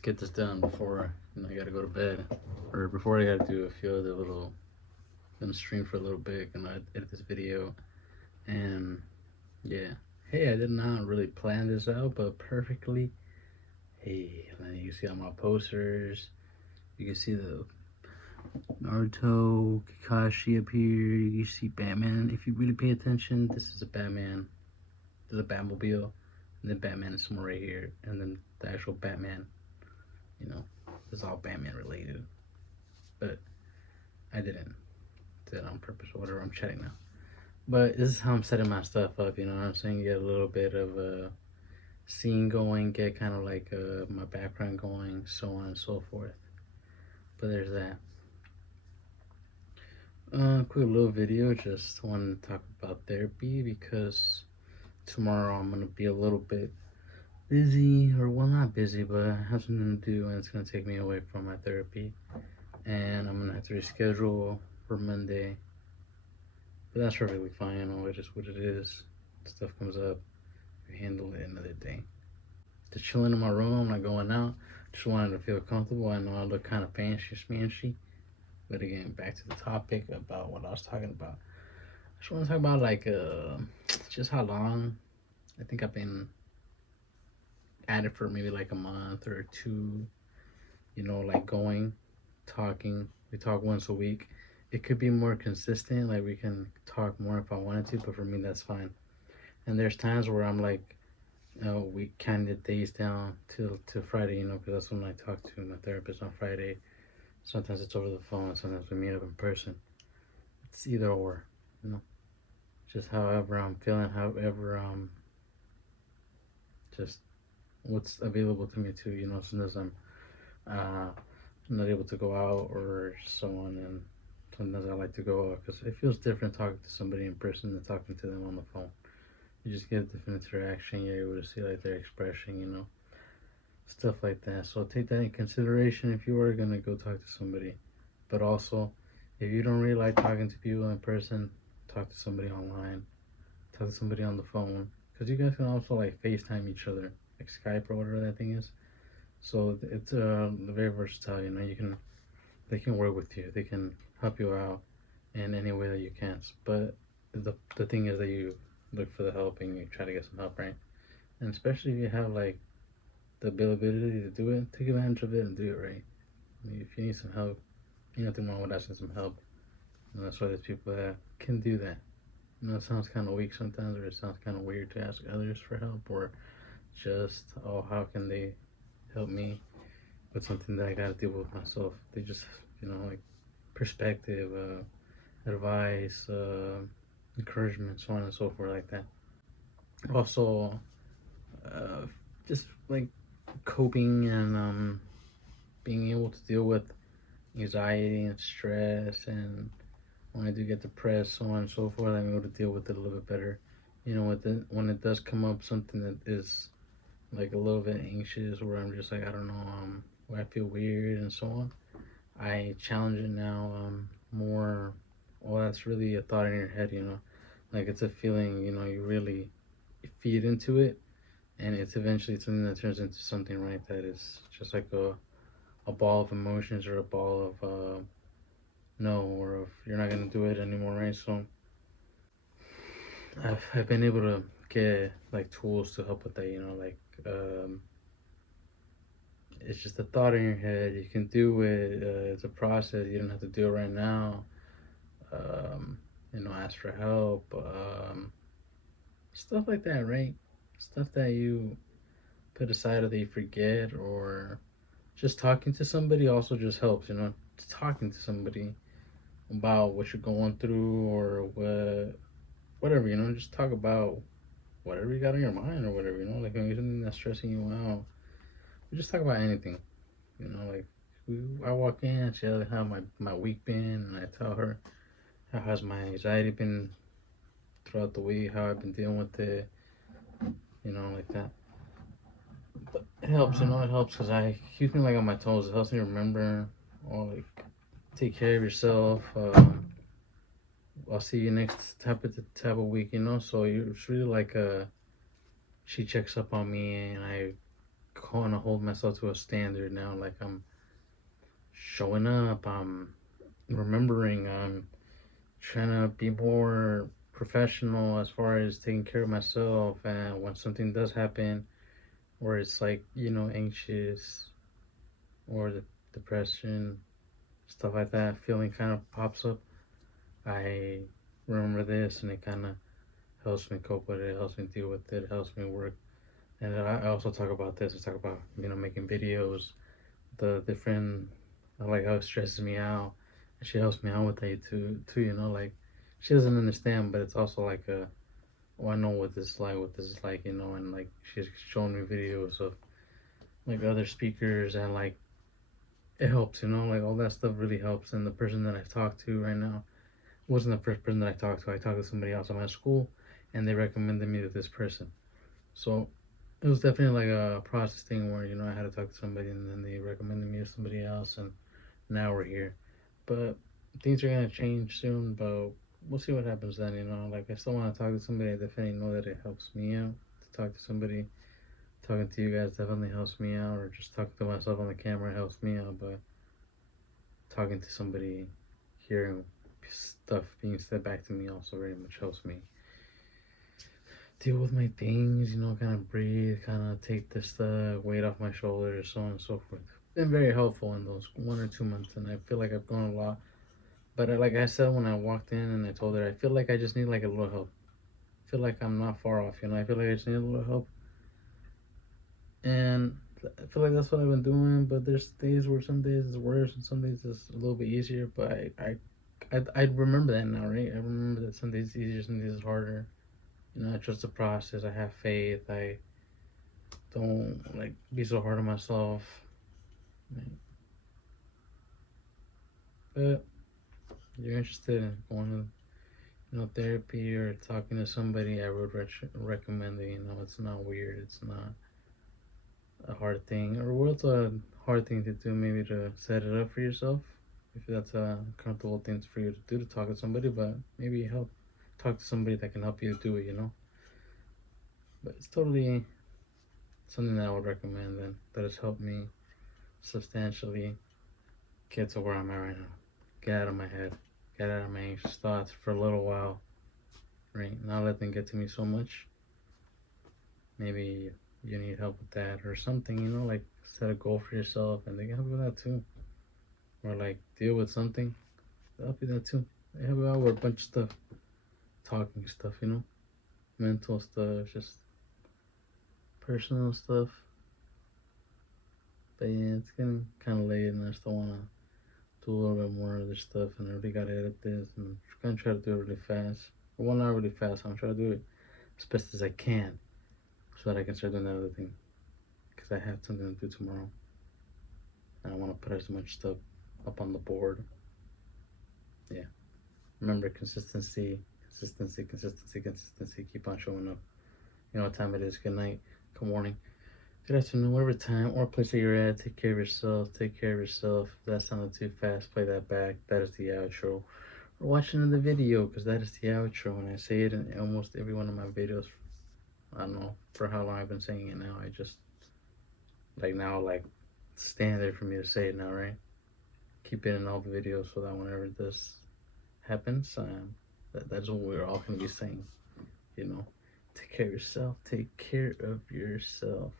get this done before I gotta go to bed, or before I gotta do a few other little, gonna stream for a little bit, and I edit this video, and yeah. Hey, I did not really plan this out, but perfectly. Hey, you see all my posters. You can see the Naruto, Kakashi up here. You can see Batman. If you really pay attention, this is a Batman. There's a Batmobile, and then Batman is somewhere right here, and then the actual Batman. You know, it's all Batman related. But I didn't do it on purpose or whatever. I'm chatting now. But this is how I'm setting my stuff up. You know what I'm saying? Get a little bit of a scene going, get kind of like my background going, so on and so forth. But there's that. Quick little video. Just want to talk about therapy because tomorrow I'm gonna be a little bit busy, or well, not busy, but I have something to do, and it's gonna take me away from my therapy, and I'm gonna have to reschedule for Monday. But that's perfectly fine. You know, it's just what it is. Stuff comes up, you handle it another day. Just chilling in my room. I'm not going out. Just wanted to feel comfortable. I know I look kind of fancy, smanchy. But again, back to the topic about what I was talking about. I just want to talk about like just how long. I think I've been at it for maybe like a month or two. You know, like going, talking. We talk once a week. It could be more consistent. Like we can talk more if I wanted to, but for me that's fine. And there's times where I'm like, we kind of days down till Friday, because that's when I talk to my therapist on Friday. Sometimes it's over the phone, sometimes we meet up in person. It's either or, you know. Just however I'm feeling, however just what's available to me too, Sometimes I'm uh, not able to go out or so on, and sometimes I like to go out because it feels different talking to somebody in person than talking to them on the phone. You just get a different interaction. You're able to see like their expression, stuff like that. So take that in consideration if you are gonna go talk to somebody. But also, if you don't really like talking to people in person, talk to somebody online, talk to somebody on the phone, because you guys can also like FaceTime each other, like Skype or whatever that thing is. So it's very versatile. They can work with you, they can help you out in any way that you can. But the thing is that you look for the help and you try to get some help, right? And especially if you have like the ability to do it, take advantage of it and do it right. I mean, if you need some help, nothing wrong with asking some help. And that's why there's people that can do that. It sounds kind of weak sometimes, or it sounds kind of weird to ask others for help, or just, oh, how can they help me with something that I got to deal with myself? They just, like perspective, advice, encouragement, so on and so forth, like that. Also, uh, just like coping and being able to deal with anxiety and stress, and when I do get depressed, so on and so forth, I'm able to deal with it a little bit better. When it does come up something that is like a little bit anxious, where I'm just like, I don't know, where I feel weird and so on, I challenge it now more. Well, that's really a thought in your head, like it's a feeling, you really feed into it, and it's eventually something that turns into something, right? That is just like a ball of emotions, or a ball of no, or if you're not gonna do it anymore, right? So I've been able to get like tools to help with that, like it's just a thought in your head. You can do it. It's a process. You don't have to do it right now. Ask for help. Stuff like that, right? Stuff that you put aside or that you forget, or just talking to somebody also just helps. Just talking to somebody about what you're going through, or whatever. Just talk about whatever you got on your mind, or whatever. Like maybe something that's stressing you out. We just talk about anything. Like I walk in, she has how my week been, and I tell her how has my anxiety been throughout the week, how I've been dealing with it, like that. But it helps, it helps because I keeps me like on my toes. It helps me remember, or like take care of yourself. I'll see you next type of week, So it's really like she checks up on me, and I going to hold myself to a standard now. Like I'm showing up. I'm remembering. I'm trying to be more professional as far as taking care of myself. And when something does happen, or it's like anxious or the depression, stuff like that, feeling kind of pops up, I remember this, and it kind of helps me cope with it. Helps me deal with it. Helps me work. And I also talk about this. I talk about making videos, the different, like how it stresses me out. And she helps me out with that too. Like she doesn't understand, but it's also like oh, I know what this is like. What this is like, and like she's showing me videos of like other speakers, and like it helps, like all that stuff really helps. And the person that I've talked to right now wasn't the first person that I talked to. I talked to somebody else at my school, and they recommended me to this person. So it was definitely like a process thing where I had to talk to somebody, and then they recommended me to somebody else, and now we're here. But things are gonna change soon, but we'll see what happens then. Like I still want to talk to somebody. I definitely know that it helps me out to talk to somebody. Talking to you guys definitely helps me out, or just talking to myself on the camera helps me out. But talking to somebody, hearing stuff being said back to me also very much helps me deal with my things, kind of breathe, kind of take this weight off my shoulders, so on and so forth. Been very helpful in those 1 or 2 months, and I feel like I've grown a lot. But like I said when I walked in and I told her, I feel like I just need like a little help. I feel like I'm not far off, I feel like I just need a little help. And I feel like that's what I've been doing, but there's days where some days it's worse and some days it's a little bit easier. But I remember that now, right? I remember that some days it's easier, some days it's harder. I trust the process. I have faith. I don't like be so hard on myself. Right? But you're interested in going to therapy or talking to somebody, I would recommend it. It's not weird. It's not a hard thing, or what's a hard thing to do, maybe to set it up for yourself, if that's a comfortable thing for you to do, to talk to somebody. But maybe talk to somebody that can help you do it. But it's totally something that I would recommend, and that has helped me substantially get to where I'm at right now. Get out of my head, get out of my anxious thoughts for a little while, right? Not let them get to me so much. Maybe you need help with that or something, like set a goal for yourself, and they can help you with that too. Or like deal with something, they'll help you with that too. They help you out with a bunch of stuff, talking stuff, mental stuff, just personal stuff. But yeah, it's getting kind of late, and I still want to do a little bit more other stuff, and I really got to edit this, and I'm gonna try to do it really fast. Well, not really fast, I'm trying to do it as best as I can so that I can start doing that other thing, because I have something to do tomorrow, and I want to put as much stuff up on the board. Yeah. Remember, consistency, consistency, consistency, consistency. Keep on showing up. You know what time it is. Good night, good morning, good afternoon, whatever time or place that you're at. Take care of yourself. Take care of yourself. If that sounded too fast, play that back. That is the outro. Or watch another video, because that is the outro. And I say it in almost every one of my videos. I don't know for how long I've been saying it now. I just, like now, like, standard for me to say it now, right? Keep it in all the videos so that whenever this happens, that's what we're all going to be saying. Take care of yourself. Take care of yourself.